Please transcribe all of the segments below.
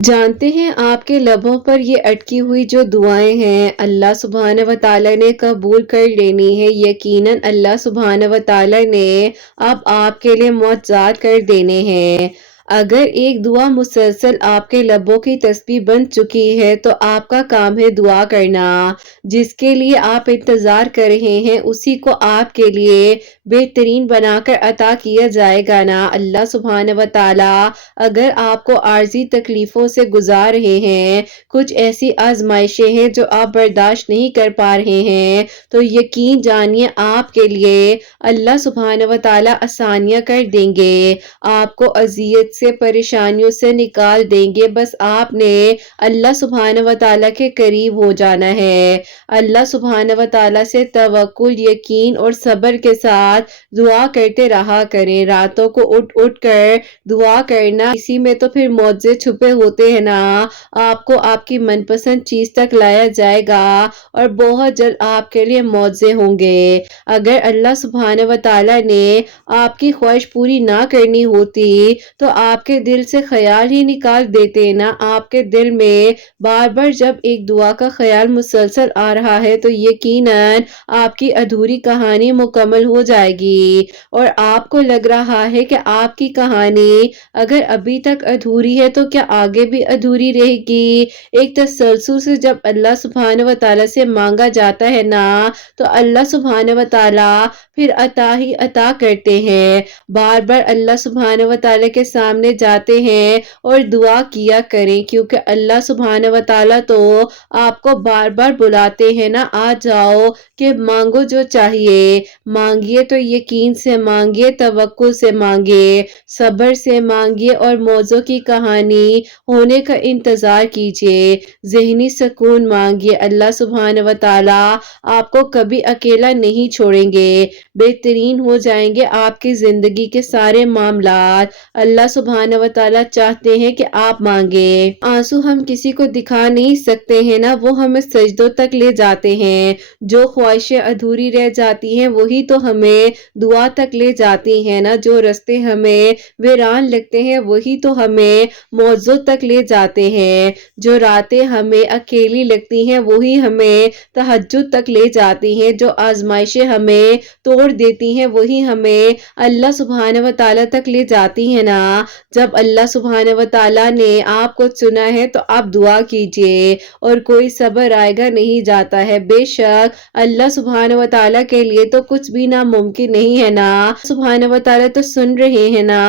جانتے ہیں آپ کے لبوں پر یہ اٹکی ہوئی جو دعائیں ہیں اللہ سبحانہ و تعالی نے قبول کر لینی ہے۔ یقیناً اللہ سبحانہ و تعالی نے اب آپ کے لیے معجزات کر دینے ہیں۔ اگر ایک دعا مسلسل آپ کے لبوں کی تسبیح بن چکی ہے تو آپ کا کام ہے دعا کرنا۔ جس کے لیے آپ انتظار کر رہے ہیں اسی کو آپ کے لیے بہترین بنا کر عطا کیا جائے گا نا۔ اللہ سبحانہ و تعالی اگر آپ کو عارضی تکلیفوں سے گزار رہے ہیں، کچھ ایسی آزمائشیں ہیں جو آپ برداشت نہیں کر پا رہے ہیں، تو یقین جانیے آپ کے لیے اللہ سبحانہ و تعالی آسانیاں کر دیں گے، آپ کو اذیت سے پریشانیوں سے نکال دیں گے۔ بس آپ نے اللہ سبحانہ و تعالی کے قریب ہو جانا ہے۔ اللہ سبحانہ و تعالی سے توکل، یقین اور صبر کے ساتھ دعا کرتے رہا کریں۔ راتوں کو اٹھ اٹھ کر دعا کرنا، اسی میں تو پھر معجزے چھپے ہوتے ہیں نا۔ آپ کو آپ کی من پسند چیز تک لایا جائے گا اور بہت جلد آپ کے لیے معجزے ہوں گے۔ اگر اللہ سبحانہ و تعالی نے آپ کی خواہش پوری نہ کرنی ہوتی تو آپ کے دل سے خیال ہی نکال دیتے نا۔ آپ کے دل میں بار بار جب ایک دعا کا خیال مسلسل آ رہا ہے تو یقیناً آپ کی ادھوری کہانی مکمل ہو جائے گی، اور آپ کو لگ رہا ہے کہ آپ کی کہانی اگر ابھی تک ادھوری ہے تو کیا آگے بھی ادھوری رہے گی۔ ایک تسلسل سے جب اللہ سبحانہ و تعالی سے مانگا جاتا ہے نا تو اللہ سبحانہ و تعالی پھر عطا ہی عطا کرتے ہیں۔ بار بار اللہ سبحانہ و تعالی کے سامنے جاتے ہیں اور دعا کیا کریں، کیونکہ اللہ سبحانہ و تعالی تو آپ کو بار بار بلاتے ہیں نا، آ جاؤ کہ مانگو جو چاہیے۔ مانگیے تو یقین سے مانگیے، توکل سے مانگیے، صبر سے مانگیے اور معجزوں کی کہانی ہونے کا انتظار کیجیے۔ ذہنی سکون مانگیے، اللہ سبحانہ و تعالی آپ کو کبھی اکیلا نہیں چھوڑیں گے۔ بہترین ہو جائیں گے آپ کی زندگی کے سارے معاملات۔ اللہ سبحانہ و تعالی چاہتے ہیں کہ آپ مانگیں۔ آنسو ہم کسی کو دکھا نہیں سکتے ہیں نا، وہ ہمیں سجدوں تک لے جاتے ہیں۔ جو خواہشیں ادھوری رہ جاتی ہیں وہی تو ہمیں دعا تک لے جاتی ہیں نا۔ جو راستے ہمیں ویران لگتے ہیں وہی تو ہمیں معجزوں تک لے جاتے ہیں۔ جو راتیں ہمیں اکیلی لگتی ہیں وہی ہمیں تہجد تک لے جاتی ہیں۔ جو آزمائشیں ہمیں توڑ دیتی ہیں وہی ہمیں اللہ سبحانہ و تعالی تک لے جاتی ہیں نا۔ جب اللہ سبحانہ و تعالی نے آپ کو چنا ہے تو آپ دعا کیجئے، اور کوئی صبر آئے گا نہیں جاتا ہے۔ بے شک اللہ سبحانہ و تعالی کے لیے تو کچھ بھی ناممکن نہیں ہے نا۔ سبحانہ و تعالی تو سن رہے ہیں نا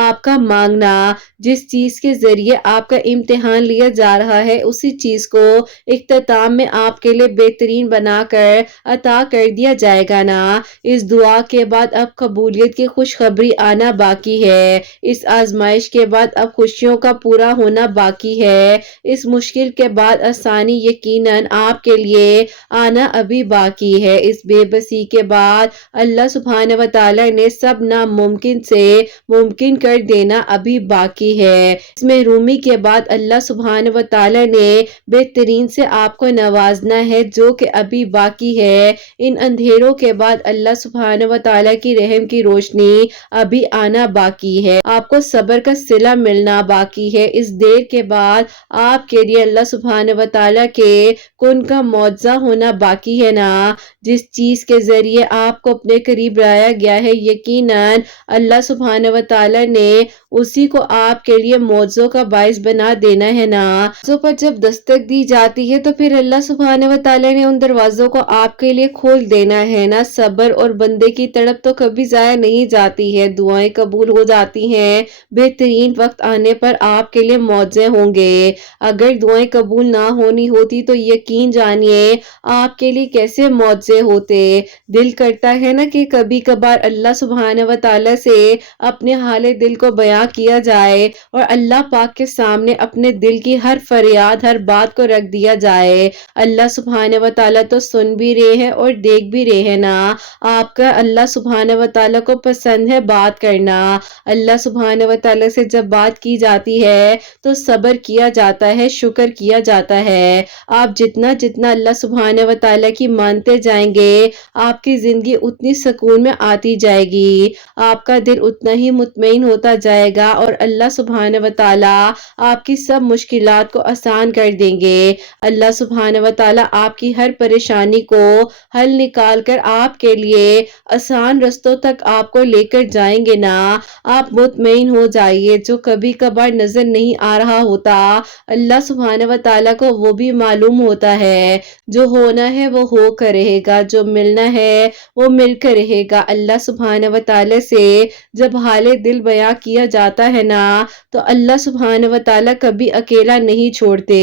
آپ کا مانگنا۔ جس چیز کے ذریعے آپ کا امتحان لیا جا رہا ہے اسی چیز کو اختتام میں آپ کے لیے بہترین بنا کر عطا کر دیا جائے گا نا۔ اس دعا کے بعد اب قبولیت کی خوشخبری آنا باقی ہے۔ اس آزمائش کے بعد اب خوشیوں کا پورا ہونا باقی ہے۔ اس مشکل کے بعد آسانی یقیناً آپ کے لیے آنا ابھی باقی ہے۔ اس بے بسی کے بعد اللہ سبحانہ و تعالی نے سب ناممکن سے ممکن کر دینا ابھی باقی ہے۔ اس محرومی کے بعد اللہ سبحانہ و تعالی نے بہترین سے آپ کو نوازنا ہے جو کہ ابھی باقی ہے۔ ان اندھیروں کے بعد اللہ سبحانہ و تعالی کی رحم کی روشنی ابھی آنا باقی ہے۔ آپ کو صبر کا صلہ ملنا باقی ہے۔ اس دیر کے بعد آپ کے لیے اللہ سبحانہ و تعالی کے کن کا معجزہ ہونا باقی ہے نا۔ جس چیز کے ذریعے آپ کو اپنے قریب لایا گیا ہے یقیناً اللہ سبحانہ و تعالی نے اسی کو آپ کے لیے معجزوں کا باعث بنا دینا ہے نا۔ دروازوں پر جب دستک دی جاتی ہے تو پھر اللہ سبحانہ و تعالی نے ان دروازوں کو آپ کے لیے کھول دینا ہے نا۔ صبر اور بندے کی تڑپ تو کبھی ضائع نہیں جاتی ہے، دعائیں قبول ہو جاتی ہیں۔ بہترین وقت آنے پر آپ کے لیے معجزے ہوں گے۔ اگر دعائیں قبول نہ ہونی ہوتی تو یقین جانیے آپ کے لیے کیسے معجزے ہوتے۔ دل کرتا ہے نا کہ کبھی کبھار اللہ سبحانہ و تعالی سے اپنے حال دل کو بیان کیا جائے اور اللہ پاک کے سامنے اپنے دل کی ہر فریاد، ہر بات کو رکھ دیا جائے۔ اللہ سبحانہ و تعالی تو سن بھی رہے ہیں اور دیکھ بھی رہے ہیں نا۔ آپ کا اللہ سبحانہ و تعالی کو پسند ہے بات کرنا۔ اللہ سبحانہ و ताला से जब बात की जाती है तो सब्र किया जाता है, शुक्र किया जाता है। आप जितना जितना अल्लाह सुब्हान व तआला की मानते जाएंगे, आपकी जिंदगी उतनी सुकून में आती जाएगी, आपका दिल उतना ही मुतमईन होता जाएगा और अल्लाह सुब्हान व तआला आपकी सब मुश्किलात को आसान कर देंगे। अल्लाह सुब्हान व तआला आपकी हर परेशानी को हल निकाल कर आपके लिए आसान रस्तों तक आपको लेकर जाएंगे ना। आप मुतमईन हो जाइए, जो कभी कभार नजर नहीं आ रहा होता अल्लाह सुब्हान व तआला को वो भी मालूम होता है। जो होना है वो हो कर रहेगा, जो मिलना है वो मिल कर रहेगा। अल्लाह सुब्हान व तआला से जब हाले दिल बयां किया जाता है ना, तो अल्लाह सुब्हान व तआला कभी अकेला नहीं छोड़ते,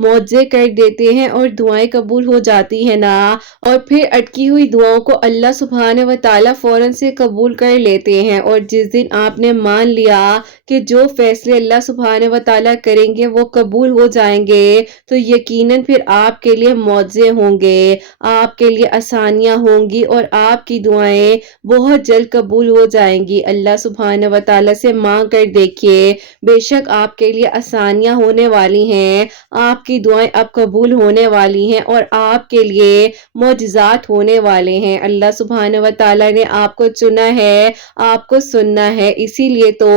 मौजे कर देते हैं और दुआएं कबूल हो जाती है ना। और फिर अटकी हुई दुआओं को अल्लाह सुब्हान व तआला फौरन से कबूल कर लेते हैं। और जिस दिन आपने मान लिया कि जो फैसले अल्लाह सुब्हान व तआला करेंगे वो कबूल हो जाएंगे, तो यकीनन फिर आपके लिए मौजे होंगे, आपके लिए आसानियां होंगी और आपकी दुआएं बहुत जल्द कबूल हो जाएंगी। अल्लाह सुब्हान व तआला से मांग कर देखिए, बेशक आपके लिए आसानियां होने वाली हैं, आपकी दुआएं अब कबूल होने वाली हैं और आपके लिए मौजज़ात होने वाले हैं। अल्लाह सुब्हान व तआला ने आपको चुना है, आपको सुनना है, इसीलिए तो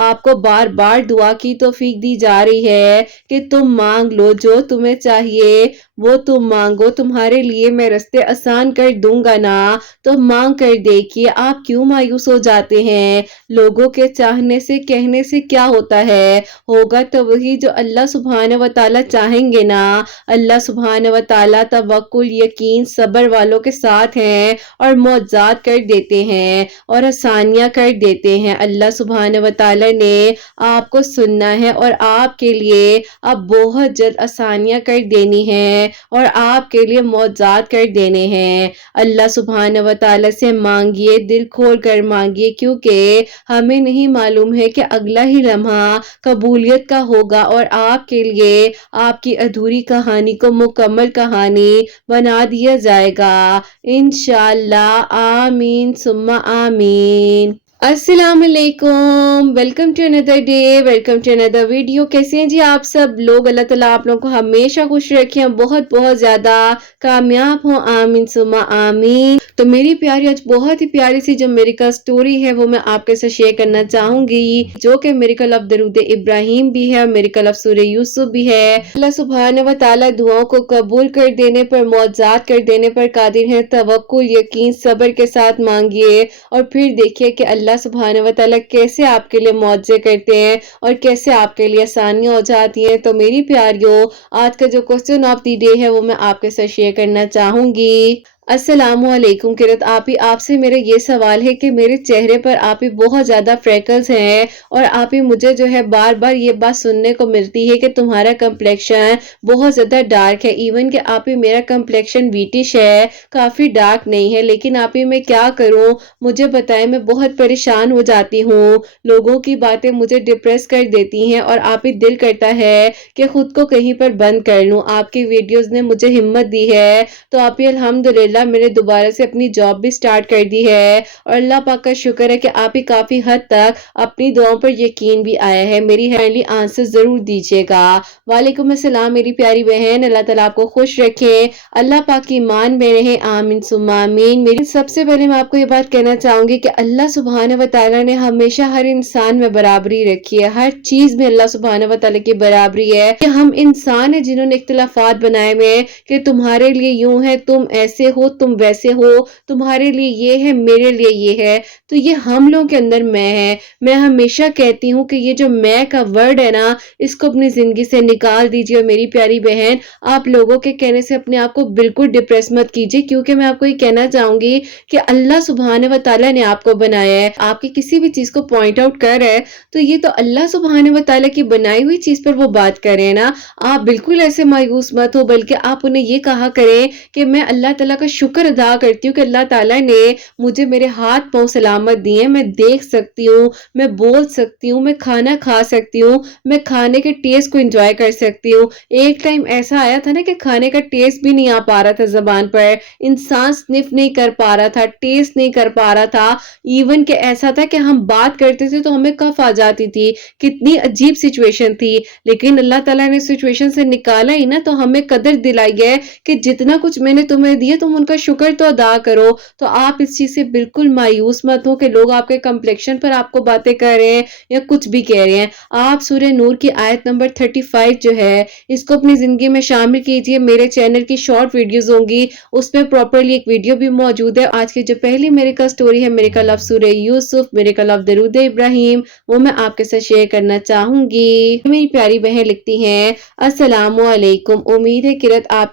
आपको बार बार दुआ की तौफीक दी जा रही है कि तुम मांग लो, जो तुम्हें चाहिए वो तुम मांगो, तुम्हारे लिए मैं रास्ते आसान कर दूंगा ना। तो मांग कर देखिए। आप क्यों मायूस हो जाते हैं? लोगों के चाहने से कहने से क्या होता है? होगा तो वही जो अल्लाह सुब्हान व तआला चाहेंगे ना। अल्लाह सुब्हान व तआला तवक्कुल, यकीन, सब्र वालों के साथ हैं और मौजज़ात कर देते हैं और आसानियां कर देते हैं। अल्लाह सुब्हान व तआला ने आपको सुनना है और आपके लिए अब बहुत जल्द आसानियां कर देनी है और आपके लिए मौजज़ात कर देने हैं। अल्लाह सुब्हान व तआला से मांगिए, दिल खोल कर मांगिए, क्योंकि हमें नहीं मालूम है कि अगला ही लम्हा कबूलियत का होगा और आपके लिए आपकी अधूरी कहानी को मुकम्मल कहानी बना दिया जाएगा इंशाअल्लाह। आमीन सुम्मा आमीन। अस्सलाम वालेकुम, welcome to another day, welcome to another video. कैसे हैं जी आप सब लोग? अल्लाह ताला आप लोगों को हमेशा खुश रखे, बहुत बहुत ज्यादा कामयाब हो, आमीन सुम्मा आमीन। तो मेरी प्यारी आज बहुत ही प्यारी सी जो मेरिकल स्टोरी है वो मैं आपके साथ शेयर करना चाहूंगी, जो कि मेरिकल ऑफ दरूद इब्राहिम भी है, मेरिकल ऑफ सूरह यूसुफ भी है। अल्लाह सुब्हान व तआला दुआओं को कबूल कर देने पर, मौजज़ात कर देने पर कादिर है। तवक्कुल, यकीन, सब्र के साथ मांगिए और फिर देखिए कि अल्लाह सुब्हान व तआला कैसे आपके लिए मौजे करते हैं और कैसे आपके लिए आसानियां हो जाती हैं। तो मेरी प्यारियों, आज का जो क्वेश्चन ऑफ द डे है वो मैं आपके साथ शेयर करना चाहूंगी। अस्सलामुअलैकुम किरत आपी, आपसे मेरा ये सवाल है कि मेरे चेहरे पर आपी बहुत ज़्यादा फ्रेकल्स हैं और आपी मुझे जो है बार बार ये बात सुनने को मिलती है कि तुम्हारा कम्प्लेक्शन बहुत ज़्यादा डार्क है। इवन कि आपी मेरा कम्प्लेक्शन व्हीटिश है, काफ़ी डार्क नहीं है, लेकिन आपी मैं क्या करूँ, मुझे बताएं। मैं बहुत परेशान हो जाती हूँ, लोगों की बातें मुझे डिप्रेस कर देती हैं और आपी दिल करता है कि खुद को कहीं पर बंद कर लूँ। आपकी वीडियोज़ ने मुझे हिम्मत दी है, तो आपी अल्हम्दुलिल्लाह मैंने दोबारा से अपनी जॉब भी स्टार्ट कर दी है और अल्लाह पाक का शुक्र है कि आप ही काफी हद तक अपनी दुआओं पर यकीन भी आया है। मेरी हैंडली आंसर जरूर दीजिएगा। वालेकुम अस्सलाम मेरी प्यारी बहन, अल्लाह ताला आपको खुश रखे, अल्लाह पाक की ईमान में रहे, आमीन सुम्मा आमीन। मेरी सबसे पहले मैं आपको ये बात कहना चाहूंगी कि अल्लाह सुब्हान व तआला ने हमेशा हर इंसान में बराबरी रखी है, हर चीज में अल्लाह सुब्हान व तआला की बराबरी है। कि हम इंसान है जिन्होंने इख्तिलाफात बनाए हुए हैं कि तुम्हारे लिए यूं है, तुम ऐसे हो, तुम वैसे हो, तुम्हारे लिए ये है, मेरे लिए ये है। तो ये हम लोगों के अंदर मैं है। मैं हमेशा कहती हूँ कि ये जो मैं का वर्ड है ना, इसको अपनी जिंदगी से निकाल दीजिए। और मेरी प्यारी बहन, आप लोगों के कहने से अपने आप को बिल्कुल डिप्रेस मत कीजिए, क्योंकि मैं आपको ये कहना चाहूंगी कि अल्लाह सुब्हान व तआला ने आपको बनाया है। आपकी किसी भी चीज को पॉइंट आउट कर रहा है तो ये तो अल्लाह सुब्हान व तआला की बनाई हुई चीज पर वो बात कर रहे हैं ना। आप बिल्कुल ऐसे मायूस मत हो, बल्कि आप उन्हें ये कहा करें कि मैं अल्लाह ताला का शुक्र अदा करती हूँ कि अल्लाह ताला ने मुझे मेरे हाथ पाँव सलामत दिए, मैं देख सकती हूँ, मैं बोल सकती हूँ, मैं खाना खा सकती हूँ, मैं खाने के टेस्ट को एंजॉय कर सकती हूँ। एक टाइम ऐसा आया था ना कि खाने का टेस्ट भी नहीं आ पा रहा था ज़बान पर, इंसान स्निफ नहीं कर पा रहा था, टेस्ट नहीं कर पा रहा था, इवन कि ऐसा था कि हम बात करते थे तो हमें कफ आ जाती थी। कितनी अजीब सिचुएशन थी, लेकिन अल्लाह ताला ने सिचुएशन से निकाला ही ना, तो हमें कदर दिलाई है कि जितना कुछ मैंने तुम्हें दिया तुम उनका शुक्र तो अदा करो। तो आप इस चीज से बिल्कुल मायूस मत हो कि लोग आपके कम्प्लेक्शन पर आपको बातें कर रहे हैं या कुछ भी कह रहे हैं। आप सूरह नूर की आयत नंबर 35 जो है, इसको अपनी जिंदगी में शामिल कीजिए। मेरे चैनल की शॉर्ट वीडियोस होंगी, उसमें प्रॉपरली एक वीडियो भी मौजूद है। आज की जो पहली मेरिकल स्टोरी है, मेरिकल ऑफ सूरह यूसुफ, मेरिकल ऑफ दरूद इब्राहिम, वो मैं आपके साथ शेयर करना चाहूंगी। मेरी प्यारी बहन लिखती हैं, अस्सलामु अलैकुम, उम्मीद है किरत आप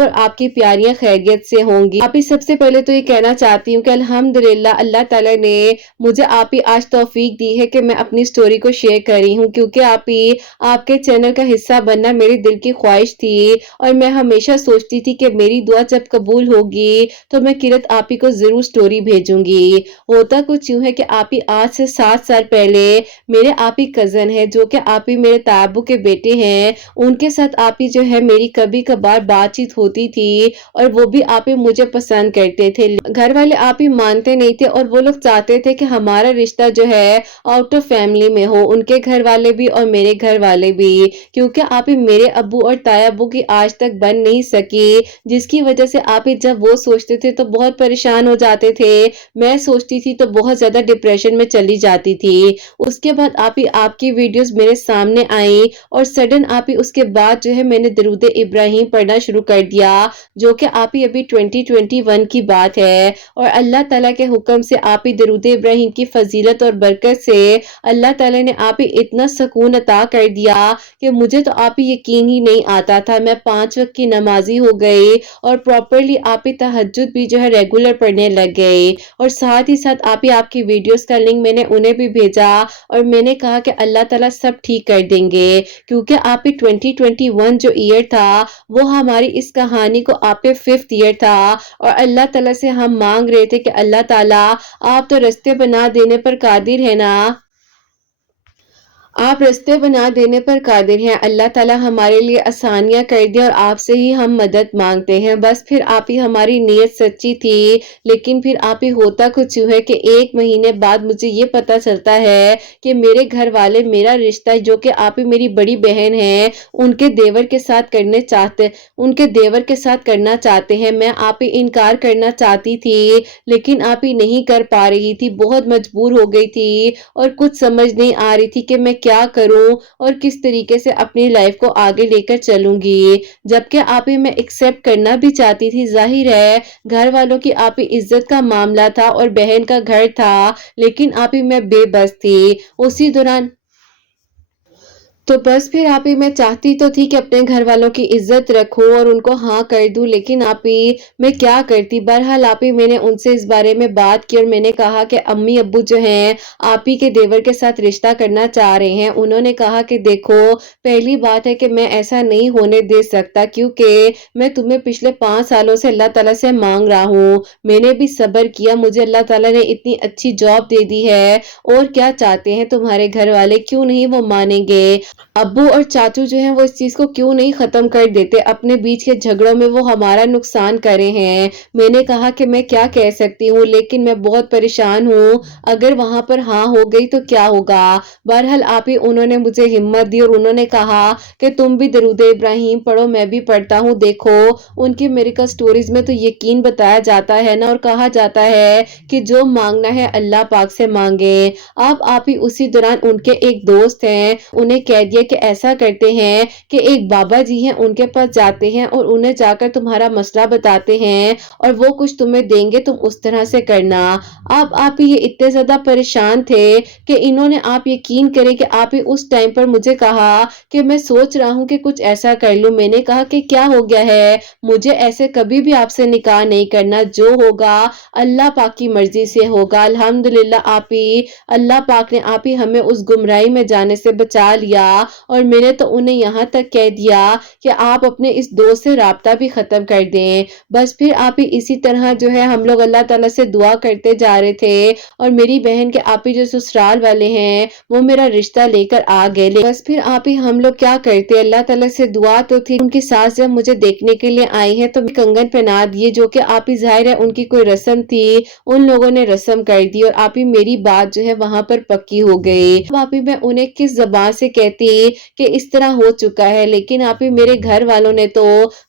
और आपकी प्यारियां खैरियत से होंगी। आप ही सबसे पहले तो ये कहना चाहती हूँ कि अल्हम्दुलिल्लाह अल्लाह ताला ने मुझे आप ही आज तौफीक दी है कि मैं अपनी स्टोरी को शेयर कर रही हूँ, क्योंकि आप ही आपके चैनल का हिस्सा बनना मेरे दिल की ख्वाहिश थी और मैं हमेशा सोचती थी कि मेरी दुआ जब कबूल होगी तो मैं किरत आप ही को जरूर स्टोरी भेजूंगी। होता कुछ यूं है कि आप ही आज से 7 साल पहले मेरे आप ही कजन है जो कि आप ही मेरे ताबू के बेटे हैं, उनके साथ आप ही जो है मेरी कभी कभार बातचीत होती थी और वो भी आप ही मुझे पसंद करते थे। घर वाले आप ही मानते नहीं थे और वो लोग चाहते थे कि हमारा रिश्ता जो है आउट ऑफ फैमिली में हो, उनके घर वाले भी और मेरे घर वाले भी, क्योंकि आप ही मेरे अब्बू और ताया अब्बू की आज तक बन नहीं सकी, जिसकी वजह से आप ही जब वो सोचते थे तो बहुत परेशान हो जाते थे, मैं सोचती थी तो बहुत ज्यादा डिप्रेशन में चली जाती थी। उसके बाद आप ही आपकी वीडियोस मेरे सामने आई और सडन आप ही उसके बाद जो है मैंने दरूद इब्राहिम पढ़ना शुरू कर दिया, जो कि आप ही अभी 2021 की बात है। और अल्लाह ताला के हुक्म से आप ही दरूद इब्राहिम की फजीलत और बरकत से अल्लाह ताला ने आप ही इतना सुकून अता कर दिया कि मुझे तो आप ही यकीन ही नहीं आता था। मैं 5 वक्त की नमाजी हो गई और प्रॉपरली आप ही तहज्जुद भी जो है रेगुलर पढ़ने लग गए। और साथ ही साथ आप ही आपकी वीडियोस का लिंक मैंने उन्हें भी भेजा और मैंने कहा कि अल्लाह ताला सब ठीक कर देंगे, क्योंकि आप ही 2021 जो ईयर था वो हमारी इस कहानी को आप पे 5th ईयर था और अल्लाह ताला से हम मांग रहे थे कि अल्लाह ताला आप तो रास्ते बना देने पर कादिर है ना, आप रास्ते बना देने पर कादिर हैं। अल्लाह ताला हमारे लिए आसानियां कर दे और आपसे ही हम मदद मांगते हैं। बस फिर आप ही हमारी नीयत सच्ची थी, लेकिन फिर आप ही होता कुछ यूं है कि 1 महीने बाद मुझे ये पता चलता है कि मेरे घर वाले मेरा रिश्ता जो कि आप ही मेरी बड़ी बहन है उनके देवर के साथ करना चाहते हैं। मैं आप ही इनकार करना चाहती थी, लेकिन आप ही नहीं कर पा रही थी, बहुत मजबूर हो गई थी और कुछ समझ नहीं आ रही थी कि मैं क्या करूं और किस तरीके से अपनी लाइफ को आगे लेकर चलूंगी। जबकि आप ही मैं एक्सेप्ट करना भी चाहती थी, जाहिर है घर वालों की आप ही इज्जत का मामला था और बहन का घर था, लेकिन आप ही मैं बेबस थी। उसी दौरान तो बस फिर आप ही मैं चाहती तो थी कि अपने घर वालों की इज्जत रखूं और उनको हाँ कर दूं, लेकिन आप ही मैं क्या करती। बहरहाल आप ही मैंने उनसे इस बारे में बात की और मैंने कहा कि अम्मी अब्बू जो हैं आप ही के देवर के साथ रिश्ता करना चाह रहे हैं। उन्होंने कहा कि देखो पहली बात है कि मैं ऐसा नहीं होने दे सकता, क्योंकि मैं तुम्हें पिछले 5 सालों से अल्लाह ताला से मांग रहा हूँ, मैंने भी सब्र किया, मुझे अल्लाह ताला ने इतनी अच्छी जॉब दे दी है, और क्या चाहते हैं तुम्हारे घर वाले, क्यों नहीं वो मानेंगे। अब्बू और चाचू जो हैं वो इस चीज को क्यों नहीं खत्म कर देते, अपने बीच के झगड़ों में वो हमारा नुकसान करे हैं। मैंने कहा कि मैं क्या कह सकती हूँ, लेकिन मैं बहुत परेशान हूँ, अगर वहां पर हाँ हो गई तो क्या होगा। बहरहाल आप ही उन्होंने मुझे हिम्मत दी और उन्होंने कहा कि तुम भी दरूद इब्राहिम पढ़ो, मैं भी पढ़ता हूँ। देखो उनकी मेरिकल स्टोरीज में तो यकीन बताया जाता है ना, और कहा जाता है कि जो मांगना है अल्लाह पाक से मांगे। अब आप ही उसी दौरान उनके एक दोस्त हैं, उन्हें कह दिया कि ऐसा करते हैं कि एक बाबा जी हैं उनके पास जाते हैं और उन्हें जाकर तुम्हारा मसला बताते हैं और वो कुछ तुम्हें देंगे, तुम उस तरह से करना। अब आप ही ये इतने ज्यादा परेशान थे कि इन्होंने आप यकीन करें कि आप ही उस टाइम पर मुझे कहा कि मैं सोच रहा हूं कि कुछ ऐसा कर लूं। मैंने कहा कि क्या हो गया है, मुझे ऐसे कभी भी आपसे निकाह नहीं करना, जो होगा अल्लाह पाक की मर्जी से होगा। अल्हम्दुलिल्लाह आप ही अल्लाह पाक ने आप ही हमें उस गुमराही में जाने से बचा लिया اور میں نے تو انہیں یہاں تک کہہ دیا کہ آپ اپنے اس دوست سے رابطہ بھی ختم کر دیں۔ بس پھر آپ ہی اسی طرح جو ہے ہم لوگ اللہ تعالیٰ سے دعا کرتے جا رہے تھے اور میری بہن کے آپ ہی جو سسرال والے ہیں وہ میرا رشتہ لے کر آ گئے۔ بس پھر آپ ہی ہم لوگ کیا کرتے، اللہ تعالیٰ سے دعا تو تھی۔ ان کی ساس جب مجھے دیکھنے کے لیے آئی ہیں تو کنگن پہنا دیے، جو کہ آپ ہی ظاہر ہے ان کی کوئی رسم تھی، ان لوگوں نے رسم کر دی اور آپ ہی میری بات جو ہے وہاں پر پکی ہو گئی۔ آپ ہی میں انہیں کس زبان سے کہتی کہ اس طرح ہو چکا ہے، لیکن آپ ہی میرے گھر والوں نے تو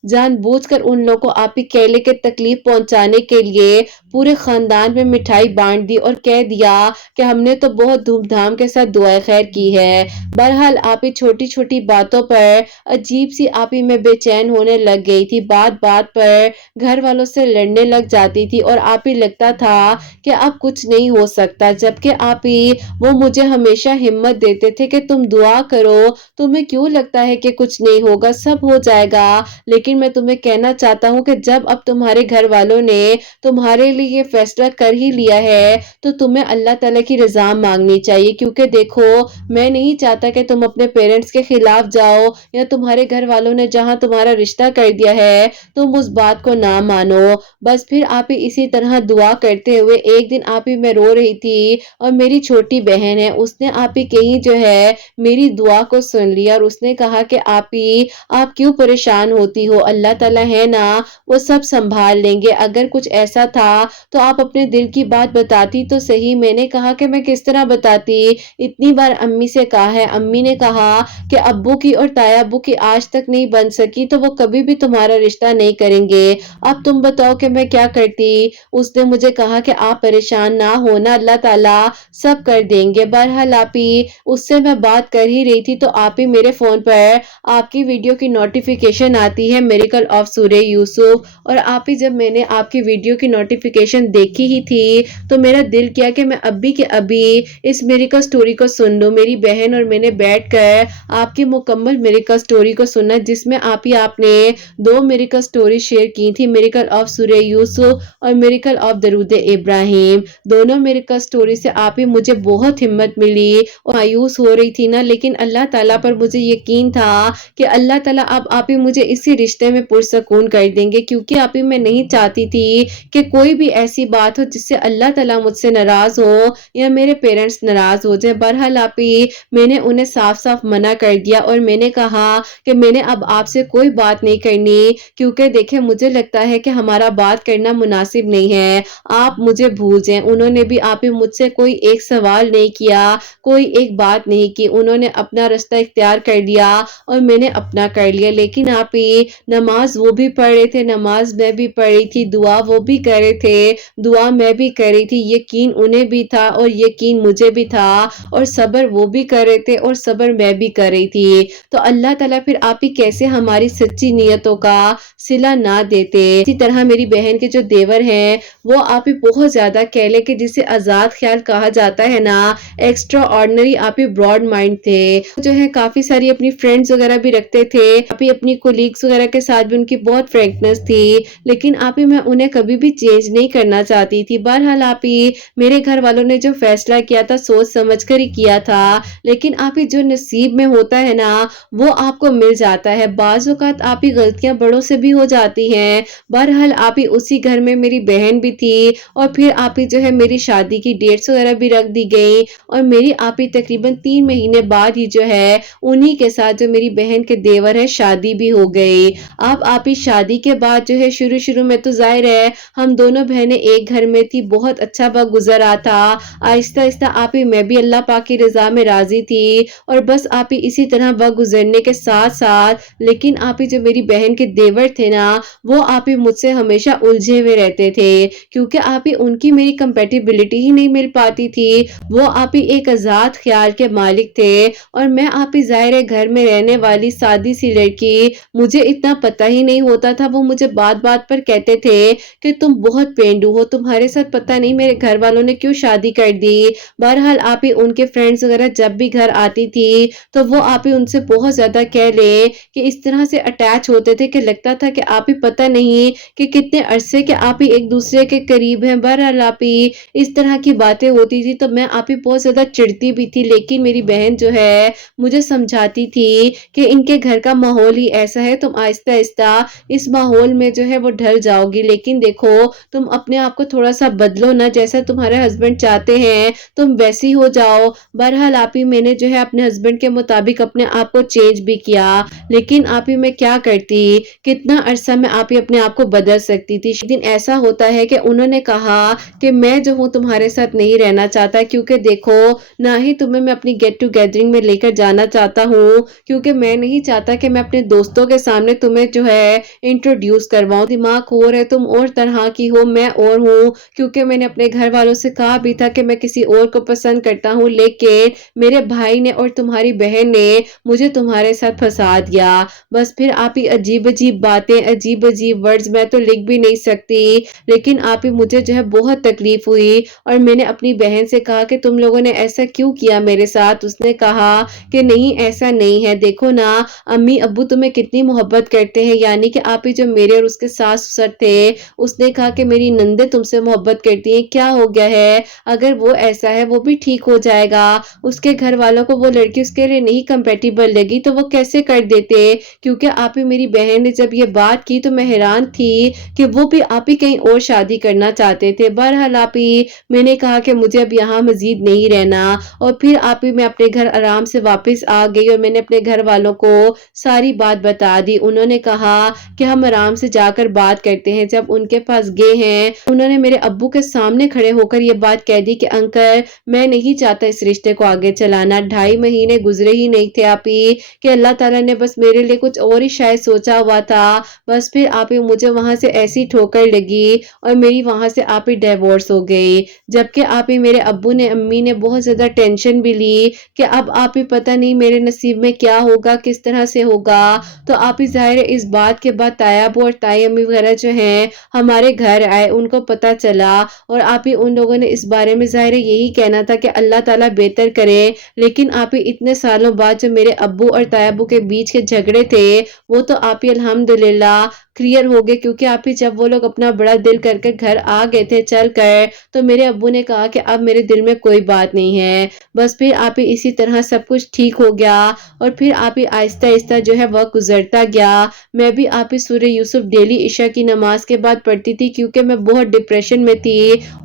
جان بوجھ کر ان لوگوں کو آپ ہی کیلے کے تکلیف پہنچانے کے لیے پورے خاندان میں مٹھائی بانٹ دی اور کہہ دیا کہ ہم نے تو بہت دھوم دھام کے ساتھ دعائے خیر کی ہے۔ بہرحال آپ ہی چھوٹی چھوٹی باتوں پر عجیب سی آپ ہی میں بے چین ہونے لگ گئی تھی، بات بات پر گھر والوں سے لڑنے لگ جاتی تھی اور آپ ہی لگتا تھا کہ اب کچھ نہیں ہو سکتا، جبکہ آپ ہی وہ مجھے ہمیشہ ہمت دیتے تھے کہ تم دعا کرو، تمہیں کیوں لگتا ہے کہ کچھ نہیں ہوگا، سب ہو جائے گا۔ لیکن میں تمہیں کہنا چاہتا ہوں کہ جب اب تمہارے گھر والوں نے تمہارے لیے یہ فیصلہ کر ہی لیا ہے تو تمہیں اللہ تعالیٰ کی رضا مانگنی چاہیے، کیونکہ دیکھو میں نہیں چاہتا کہ تم اپنے پیرنٹس کے خلاف جاؤ یا تمہارے گھر والوں نے جہاں تمہارا رشتہ کر دیا ہے تم اس بات کو نہ مانو۔ بس پھر آپ ہی اسی طرح دعا کرتے ہوئے ایک دن آپ ہی میں رو رہی تھی اور میری چھوٹی بہن ہے، اس نے آپ ہی کہیں جو ہے میری دعا کو سن لیا اور اس نے کہا کہ آپ ہی آپ کیوں پریشان ہوتی ہو، اللہ تعالیٰ ہے نا وہ سب سنبھال لیں گے، اگر کچھ ایسا تھا تو آپ اپنے دل کی بات بتاتی تو صحیح۔ میں نے کہا کہ میں کس طرح بتاتی، اتنی بار امی سے کہا ہے، امی نے کہا کہ ابو کی اور تایا ابو کی آج تک نہیں بن سکی تو وہ کبھی بھی تمہارا رشتہ نہیں کریں گے، اب تم بتاؤ کہ میں کیا کرتی۔ اس نے مجھے کہا کہ آپ پریشان نہ ہونا، اللہ تعالیٰ سب کر دیں گے۔ بہرحال آپ ہی اس سے میں بات کر ہی رہی تھی تو آپ ہی میرے فون پر آپ کی ویڈیو کی نوٹیفیکیشن آتی ہے، میریکل آف سورہ یوسف، اور آپ ہی جب میں نے آپ کی ویڈیو کی نوٹیفیکیشن دیکھی ہی تھی تو میرا دل کیا کہ میں ابھی کے ابھی اس میریکل سٹوری کو سن لوں۔ میری بہن اور میں نے بیٹھ کر آپ کی مکمل میریکل سٹوری کو سنا، جس میں آپ نے دو میریکل سٹوری شیئر کی تھی، میریکل آف سورہ یوسف اور میریکل آف درود ابراہیم۔ دونوں میریکل سٹوری سے آپ ہی مجھے بہت ہمت ملی اور مایوس ہو رہی تھی نا، لیکن اللہ تعالیٰ پر مجھے یقین تھا کہ اللہ تعالیٰ اب آپ ہی مجھے اسی رشتے میں پرسکون کر دیں گے، کیونکہ آپ ہی میں نہیں چاہتی تھی کہ کوئی بھی ایسی بات ہو جس سے اللہ تعالیٰ مجھ سے ناراض ہو یا میرے پیرنٹس ناراض ہو جائے۔ بہرحال آپ ہی میں نے انہیں صاف صاف منع کر دیا اور میں نے کہا کہ میں نے اب آپ سے کوئی بات نہیں کرنی، کیونکہ دیکھیں مجھے لگتا ہے کہ ہمارا بات کرنا مناسب نہیں ہے، آپ مجھے بھول جائیں۔ انہوں نے بھی آپ ہی مجھ سے کوئی ایک سوال نہیں کیا، کوئی ایک بات نہیں کی، انہوں نے اپنا رستہ اختیار کر لیا اور میں نے اپنا کر لیا۔ لیکن آپ ہی نماز وہ بھی پڑھ رہے تھے، نماز میں بھی پڑھ رہی تھی، دعا وہ بھی کر رہے تھے، دعا میں بھی کر رہی تھی، یقین انہیں بھی تھا اور یقین مجھے بھی تھا، اور صبر وہ بھی کر رہے تھے اور صبر میں بھی کر رہی تھی۔ تو اللہ تعالیٰ پھر آپ ہی کیسے ہماری سچی نیتوں کا صلہ نہ دیتے۔ اسی طرح میری بہن کے جو دیور ہیں وہ آپ ہی بہت زیادہ کہہ لے کہ جسے آزاد خیال کہا جاتا ہے نا، ایکسٹرا آرڈنری آپ ہی براڈ مائنڈ تھے، جو ہے کافی ساری اپنی فرینڈز وغیرہ بھی رکھتے تھے، آپ ہی اپنی کولیگز وغیرہ کے ساتھ بھی ان کی بہت فرینکنس تھی، لیکن آپ ہی میں انہیں کبھی بھی چینج نہیں کرنا چاہتی تھی۔ بہرحال آپ ہی میرے گھر والوں نے جو فیصلہ کیا تھا سوچ سمجھ کر ہی کیا تھا، لیکن آپ ہی جو نصیب میں ہوتا ہے نا وہ آپ کو مل جاتا ہے، بعض اوقات آپ ہی غلطیاں بڑوں سے بھی ہو جاتی ہیں۔ بہرحال آپ ہی اسی گھر میں میری بہن بھی تھی اور پھر آپ ہی جو ہے میری شادی کی ڈیٹس وغیرہ بھی رکھ دی گئی اور میری آپ ہی تقریباً 3 مہینے بعد ہی جو ہے انہی کے ساتھ جو میری بہن کے دیور ہے شادی بھی ہو گئی۔ اب آپ ہی شادی کے بعد جو ہے شروع میں تو ظاہر ہے ہم دونوں بہنیں ایک گھر میں تھی، بہت اچھا وقت گزر رہا تھا، آہستہ آہستہ آپ ہی میں بھی اللہ پاک کی رضا میں راضی تھی اور بس آپ ہی اسی طرح وقت گزرنے کے ساتھ ساتھ لیکن آپ ہی جو میری بہن کے دیور تھے نا وہ آپ ہی مجھ سے ہمیشہ الجھے ہوئے رہتے تھے، کیونکہ آپ ہی ان کی میری کمپیٹیبلٹی ہی نہیں مل پاتی تھی، وہ آپ ہی ایک آزاد خیال کے مالک تھے اور میں آپ ہی ظاہر ہے گھر میں رہنے والی سادی سی لڑکی، مجھے اتنا پتہ ہی نہیں ہوتا تھا۔ وہ مجھے بات بات پر کہتے تھے کہ تم بہت پینڈو ہو، تمہارے ساتھ پتہ نہیں میرے گھر والوں نے کیوں شادی کر دی۔ بہرحال آپ ہی ان کے فرینڈز وغیرہ جب بھی گھر آتی تھی تو وہ آپ ہی ان سے بہت زیادہ کہہ لے کہ اس طرح سے اٹیچ ہوتے تھے کہ لگتا تھا کہ آپ ہی پتہ نہیں کہ کتنے عرصے کے آپ ہی ایک دوسرے کے قریب ہیں۔ بہرحال آپ ہی اس طرح کی باتیں ہوتی تھی تو میں آپ ہی بہت زیادہ چڑھتی بھی تھی، لیکن میری بہن جو ہے मुझे समझाती थी कि इनके घर का माहौल ही ऐसा है, तुम आहिस्ता आहिस्ता इस माहौल में जो है वो ढल जाओगी, लेकिन देखो तुम अपने आप को थोड़ा सा बदलो ना, जैसा तुम्हारे हस्बैंड चाहते हैं तुम वैसी हो जाओ। बहरहाल आप ही मैंने जो है अपने हस्बैंड के मुताबिक अपने आप को चेंज भी किया, लेकिन आप ही मैं क्या करती, कितना अरसा में आप ही अपने आप को बदल सकती थी। एक दिन ऐसा होता है कि उन्होंने कहा कि मैं जो हूँ तुम्हारे साथ नहीं रहना चाहता, क्योंकि देखो ना ही तुम्हें मैं अपनी गेट टू गैदरिंग में लेकर जाना चाहता हूँ, क्योंकि मैं नहीं चाहता कि मैं अपने दोस्तों के सामने तुम्हें जो है इंट्रोड्यूस करवाऊं। दिमाग और है, तुम और तरह की हो, मैं और हूँ, क्योंकि मैंने अपने घर वालों से कहा भी था कि मैं किसी और को पसंद करता हूँ, लेकिन मेरे भाई ने और तुम्हारी बहन ने मुझे तुम्हारे साथ फंसा दिया। बस फिर आप ही अजीब अजीब बातें, अजीब अजीब वर्ड्स मैं तो लिख भी नहीं सकती, लेकिन आप ही मुझे जो है बहुत तकलीफ हुई और मैंने अपनी बहन से कहा कि तुम लोगों ने ऐसा क्यों किया मेरे साथ। उसने कहा कि नहीं ऐसा नहीं है, देखो ना अम्मी अब्बू तुम्हें कितनी मोहब्बत करते हैं, यानी कि आप ही जो मेरे और उसके सास ससुर थे, उसने कहा कि मेरी नंदे तुमसे मोहब्बत करती हैं, क्या हो गया है, अगर वो ऐसा है वो भी ठीक हो जाएगा, उसके घर वालों को वो लड़की उसके लिए नहीं कंपेटिबल लगी तो वो कैसे कर देते। क्योंकि आप ही मेरी बहन ने जब ये बात की तो मैं हैरान थी कि वो भी आप ही कहीं और शादी करना चाहते थे। बहरहाल आप ही मैंने कहा कि मुझे अब यहाँ मजीद नहीं रहना, और फिर आप ही मैं अपने घर आराम से वापस आ गई और मैंने अपने घर वालों को सारी बात बता दी। उन्होंने कहा कि हम आराम से जाकर बात करते हैं। जब उनके पास गए हैं उन्होंने मेरे अब्बू के सामने खड़े होकर ये बात कह दी कि अंकल मैं नहीं चाहता इस रिश्ते को आगे चलाना। 2.5 महीने गुजरे ही नहीं थे आप ही कि अल्लाह ताला ने बस मेरे लिए कुछ और ही शायद सोचा हुआ था। बस फिर आप ही मुझे वहां से ऐसी ठोकर लगी और मेरी वहां से आप ही डिवोर्स हो गई। जबकि आप ही मेरे अब्बू ने अम्मी ने बहुत ज्यादा टेंशन भी ली कि अब आप ही पता नहीं मेरे नसीब में क्या होगा, किस तरह से होगा। तो आप ही जाहिर है इस बात के बाद तायाबू और ताई अम्मी वगैरह जो हैं हमारे घर आए, उनको पता चला और आप ही उन लोगों ने इस बारे में जाहिर है यही कहना था कि अल्लाह ताला बेहतर करे। लेकिन आप ही इतने सालों बाद जो मेरे अब्बू और तायाबू के बीच के झगड़े थे वो तो आप ही अल्हम्दुलिल्लाह क्लियर हो गए, क्योंकि आप ही जब वो लोग अपना बड़ा दिल करके घर आ गए थे चल कर, तो मेरे अब्बू ने कहा कि अब मेरे दिल में कोई बात नहीं है। बस फिर आप ही इसी तरह सब कुछ ठीक हो गया और फिर आप ही आहिस्ता आहिस्ता जो है वक्त गुजरता गया। मैं भी आप ही सूरह यूसुफ डेली इशा की नमाज के बाद पढ़ती थी, क्योंकि मैं बहुत डिप्रेशन में थी।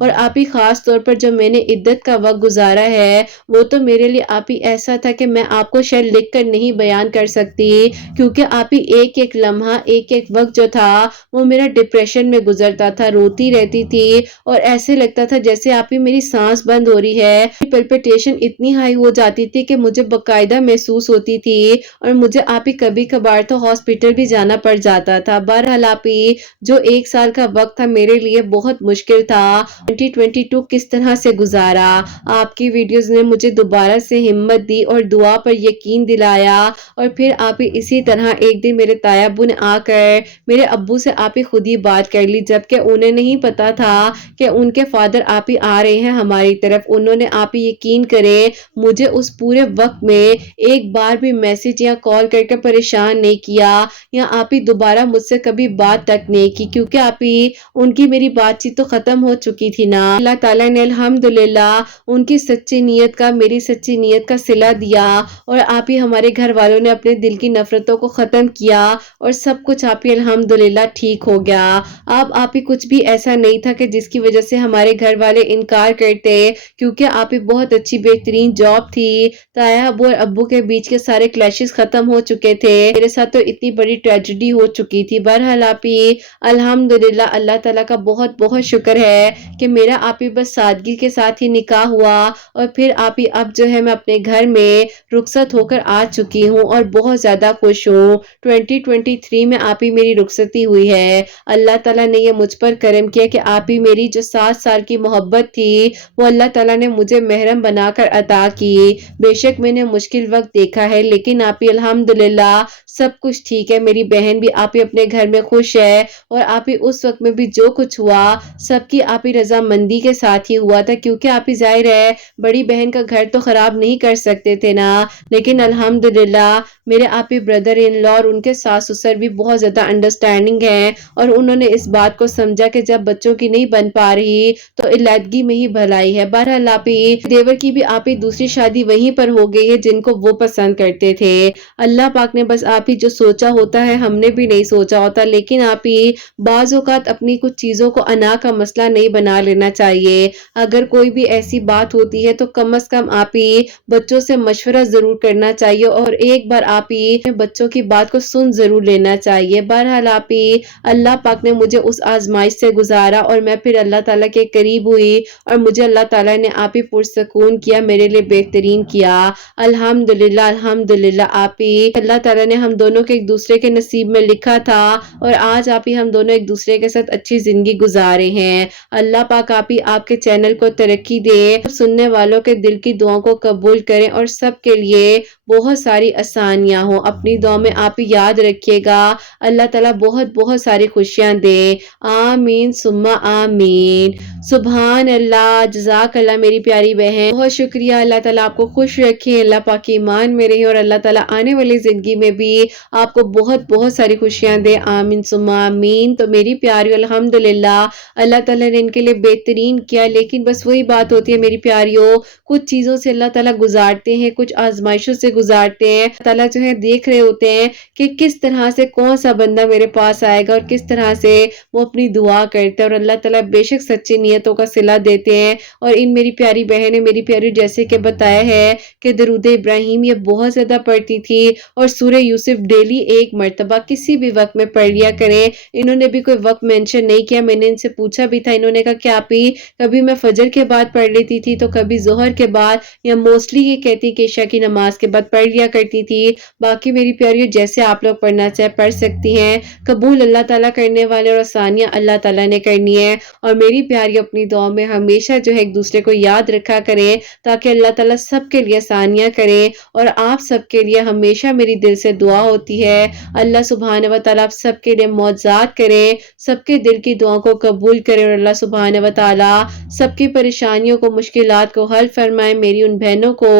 और आप ही खास तौर पर जो मैंने इद्दत का वक्त गुजारा है वो तो मेरे लिए आप ही ऐसा था कि मैं आपको शायद लिख कर नहीं बयान कर सकती, क्योंकि आप ही एक एक लम्हा एक एक वक्त जो था वो मेरा डिप्रेशन में गुजरता था। रोती रहती थी और ऐसे लगता था जैसे आप ही मेरी सांस बंद हो रही है। पल्पिटेशन इतनी हाई हो जाती थी कि मुझे बकायदा महसूस होती थी और मुझे आप ही कभी कभार तो हॉस्पिटल भी जाना पड़ जाता था। बहरहाल आप ही जो 1 साल का वक्त था मेरे लिए बहुत मुश्किल था। 2022 किस तरह से गुजारा, आपकी वीडियोस ने मुझे दोबारा से हिम्मत दी और दुआ पर यकीन दिलाया। और फिर आप ही इसी तरह एक दिन मेरे तायाबू ने आकर मेरे अब्बू से आप ही खुद ही बात कर ली, जबकि उन्हें नहीं पता था कि उनके फादर आप ही आ रहे हैं हमारी तरफ। उन्होंने आप ही यकीन करें मुझे उस पूरे वक्त में एक बार भी मैसेज या कॉल करके परेशान नहीं किया, या आप ही दोबारा मुझसे कभी बात तक नहीं की, क्योंकि आप ही उनकी मेरी बातचीत तो खत्म हो चुकी थी ना। अल्लाह ताला ने अल्हम्दुलिल्लाह उनकी सच्ची नीयत का मेरी सच्ची नीयत का सिला दिया और आप ही हमारे घर वालों ने अपने दिल की नफरतों को खत्म किया और सब कुछ आप ही अल्हम्दुलिल्लाह ठीक हो गया। अब आप ही कुछ भी ऐसा नहीं था कि जिसकी वजह से हमारे घर वाले इनकार करते, क्योंकि आप ही बहुत अच्छी बेहतरीन जॉब थी। ताया अब्बू और अब्बू के बीच के सारे क्लैशेस खत्म हो चुके थे। मेरे साथ तो इतनी बड़ी ट्रेजेडी हो चुकी थी। बहरहाल आप ही अल्हम्दुलिल्लाह अल्लाह ताला का बहुत बहुत शुक्र है कि मेरा आप ही बस सादगी के साथ ही निकाह हुआ और फिर आप ही अब जो है मैं अपने घर में रुखसत होकर आ चुकी हूँ और बहुत ज्यादा खुश हूँ। 2023 में आप ही मेरी रुखसती हुई है। अल्लाह ताला ने ये मुझ पर करम किया कि आप ही मेरी जो 7 साल की मोहब्बत थी वो अल्लाह ताला ने मुझे महरम बनाकर अता की। बेशक मैंने मुश्किल वक्त देखा है, लेकिन आप ही अल्हम्दुलिल्लाह सब कुछ ठीक है। मेरी बहन भी आप ही अपने घर में खुश है और आप ही उस वक्त में भी जो कुछ हुआ सबकी आप ही रजामंदी के साथ ही हुआ था, क्योंकि आप ही जाहिर है बड़ी बहन का घर तो खराब नहीं कर सकते थे ना। लेकिन अल्हम्दुलिल्लाह मेरे आप ही ब्रदर इन लॉ और उनके सास ससुर भी बहुत ज्यादा अंडरस्टैंडिंग हैं और उन्होंने इस बात को समझा कि जब बच्चों की नहीं बन पा रही तो इलादगी में ही भलाई है। बहरहाल आप ही देवर की भी आप ही दूसरी शादी वहीं पर हो गई है जिनको वो पसंद करते थे। अल्लाह पाक ने बस आप ही जो सोचा होता है हमने भी नहीं सोचा होता, लेकिन आप ही बाज़ औक़ात अपनी कुछ चीज़ों को अना का मसला नहीं बना लेना चाहिए। अगर कोई भी ऐसी बात होती है तो कम से कम आप ही बच्चों से मशवरा ज़रूर करना चाहिए और एक बार आप ही बच्चों की बात को सुन ज़रूर लेना चाहिए। बहरहाल आप ही अल्लाह पाक ने मुझे उस आज़माइश से गुज़ारा और मैं फिर अल्लाह ताला के करीब हुई और मुझे अल्लाह ताला ने आप ही पुरसकून किया, मेरे लिए बेहतरीन किया। अल्हम्दुलिल्लाह अल्हम्दुलिल्लाह आप ही अल्लाह ताला ने हम दोनों के एक दूसरे के नसीब में लिखा था और आज आप ही हम दोनों एक दूसरे के साथ अच्छी ज़िंदगी गुज़ारे हैं। अल्लाह पाक आप ही आपके चैनल को तरक्की दे, सुनने वालों के दिल की दुआओं को कबूल करें और सबके लिए बहुत सारी आसानियाँ हों। अपनी दुआ में आप ही याद रखिएगा। अल्लाह ताला बहुत-बहुत सारी खुशियाँ दे। आमीन सुम्मा आमीन। सुभान अल्लाह, जज़ाक अल्लाह मेरी प्यारी बहन। बहुत शुक्रिया। अल्लाह ताला आपको खुश रखे, अल्लाह पाक के ईमान में रहे और अल्लाह ताला आने वाली ज़िंदगी में भी आपको बहुत-बहुत सारी खुशियाँ दे। आमीन सुम्मा आमीन। तो मेरी प्यारियों अल्हम्दुलिल्लाह अल्लाह ताला ने इनके लिए बेहतरीन किया, लेकिन बस वही बात होती है मेरी प्यारियों, कुछ चीज़ों से अल्लाह ताला गुज़ारते हैं, कुछ आज़माइशों से गुज़ारते हैं। ताला जो है देख रहे होते हैं कि किस तरह से कौन-सा बंदा मेरे पास आएगा और किस तरह से वो अपनी दुआ करता है और अल्लाह ताला बेशक सच्ची नियतों का सिला देते हैं। और इन मेरी प्यारी बहन ने मेरी प्यारी जैसे कि बताया है कि दरूद इब्राहिम ये बहुत ज़्यादा पढ़ती थी और सूरह यूसुफ डेली एक मर्तबा किसी भी वक्त में पढ़ लिया करें। इन्होंने भी कोई वक्त मेंशन नहीं किया। मैंने इनसे पूछा भी था, इन्होंने कहा क्या आप ही कभी मैं फजर के बाद पढ़ लेती थी तो कभी जोहर के बाद, या मोस्टली ये कहती कि इशा की नमाज के बाद पढ़ लिया करती थी। बाकी मेरी प्यारी जैसे आप लोग पढ़ना चाहे पढ़ सकती हैं। कबूल अल्लाह ताला करने वाले और आसानियाँ अल्लाह ताला ने करनी है। और मेरी प्यारी अपनी दुआ में हमेशा जो है एक दूसरे को याद रखा करें ताकि अल्लाह ताला सबके लिए आसानियाँ करे। और आप सबके लिए हमेशा मेरी दिल से दुआ होती है, अल्लाह सुब्हान व तआला आप सबके लिए मौज़ात करे, सबके दिल की दुआओं को कबूल करे और अल्लाह सुब्हान व तआला सबकी परेशानियों को, मुश्किलात को हल फरमाए। मेरी उन बहनों को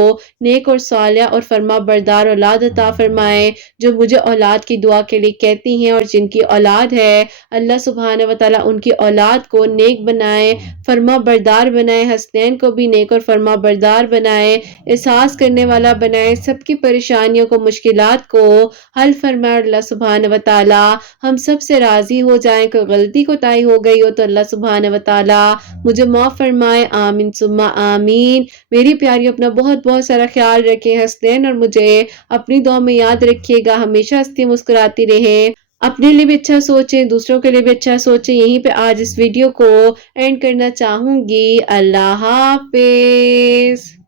नेक और सालिहा और फरमा बरदार औलाद अता फरमाए जो मुझे औलाद की दुआ के लिए कहती हैं और जिनकी औलाद है अल्लाह सुब्हान व तआला उनकी औलाद को नेक बनाए, फरमा बरदार बनाए, हसनैन को भी नेक और फरमा बरदार बनाए, एहसास करने वाला बनाए, सबकी परेशानियों को, मुश्किलात को हल फरमाए। अल्लाह सुब्हान व तआला हम सब से राज़ी हो जाएं। कोई गलती कोताही हो गई हो तो अल्लाह सुब्हान व तआला मुझे माफ़ फरमाए। आमीन सुम्मा आमीन। मेरी प्यारी अपना बहुत-बहुत सारा ख्याल रखें, हसनैन और मुझे अपनी दुआ में याद रखिएगा। हमेशा हँसती मुस्कुराती रहें, अपने लिए भी अच्छा सोचें, दूसरों के लिए भी अच्छा सोचें। यहीं पे आज इस वीडियो को एंड करना चाहूँगी। अल्लाह हाफ़िज़।